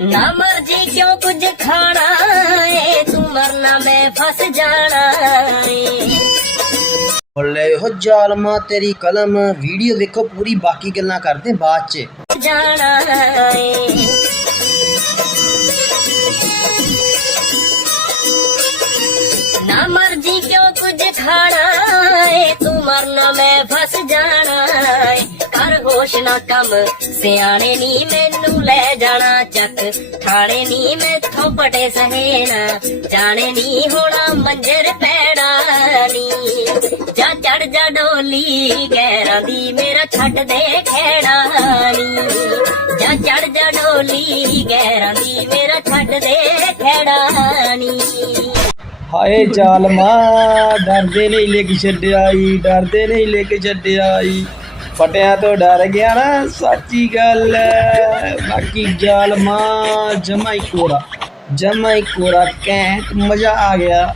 ਨਾ ਮਰਜ਼ੀ ਕਿਉਂ ਕੁਝ ਖਾਣਾ ਏ? ਤੂੰ ਮਰਨਾ ਮੈਂ ਫਸ ਜਾਣਾ ਏ। ਬੋਲੇ ਹੋ ਜ਼ਾਲਮਾ ਤੇਰੀ ਕਲਮ। ਵੀਡੀਓ ਵੇਖੋ ਪੂਰੀ ਬਾਕੀ ਗੱਲਾਂ ਕਰਦੇ ਬਾਅਦ ਚ। ਜਾਣਾ ਏ। ਨਾ ਮਰਜ਼ੀ ਕਿਉਂ ਕੁਝ ਖਾਣਾ ਏ? ਤੂੰ ਮਰਨਾ ਮੈਂ ਫਸ ਜਾਣਾ ਏ। ਕਰ ਹੋਸ਼ ਨਾ ਕੰਮ ਸਿਆਣੇ ਨੀ ਮੈਨੂੰ ਲੈ ਜਾਣਾ ਚੱਕ। ਥਾਣੇ ਨੀ ਮੈਥੋਂ ਪਟੇ ਸਹੇਣਾ। ਜਾਣੇ ਨੀ ਹੋਣਾ ਮੰਜਰ ਪੈਣਾ ਨੀ। ਜਾ ਚੜ ਜਾ ਡੋਲੀ, ਗੈਰਾਂ ਦੀ ਮੇਰਾ ਛੱਡ ਦੇ ਖੇੜਾ ਨੀ। ਜਾ ਚੜ ਜਾ ਡੋਲੀ, ਗੈਰਾਂ ਦੀ ਮੇਰਾ ਛੱਡ ਦੇ ਖੇੜਾ ਨੀ। ਹਾਏ ਜ਼ਾਲਮਾ, ਡਰਦੇ ਨਹੀਂ ਲੈ ਕੇ ਛੱਡਿਆਈ ਡਰਦੇ ਨਹੀਂ ਲੈ ਕੇ ਛੱਡਿਆਈ ਫਟਿਆਂ ਤੋਂ ਡਰ ਗਿਆ ਨਾ, ਸੱਚੀ ਗੱਲ ਹੈ। ਬਾਕੀ ਜ਼ਾਲਮਾ ਜਮਾ ਹੀ ਕੋਰਾ ਜਮਾ ਹੀ ਕੋਰਾ ਕੈਂਟ ਮਜ਼ਾ ਆ ਗਿਆ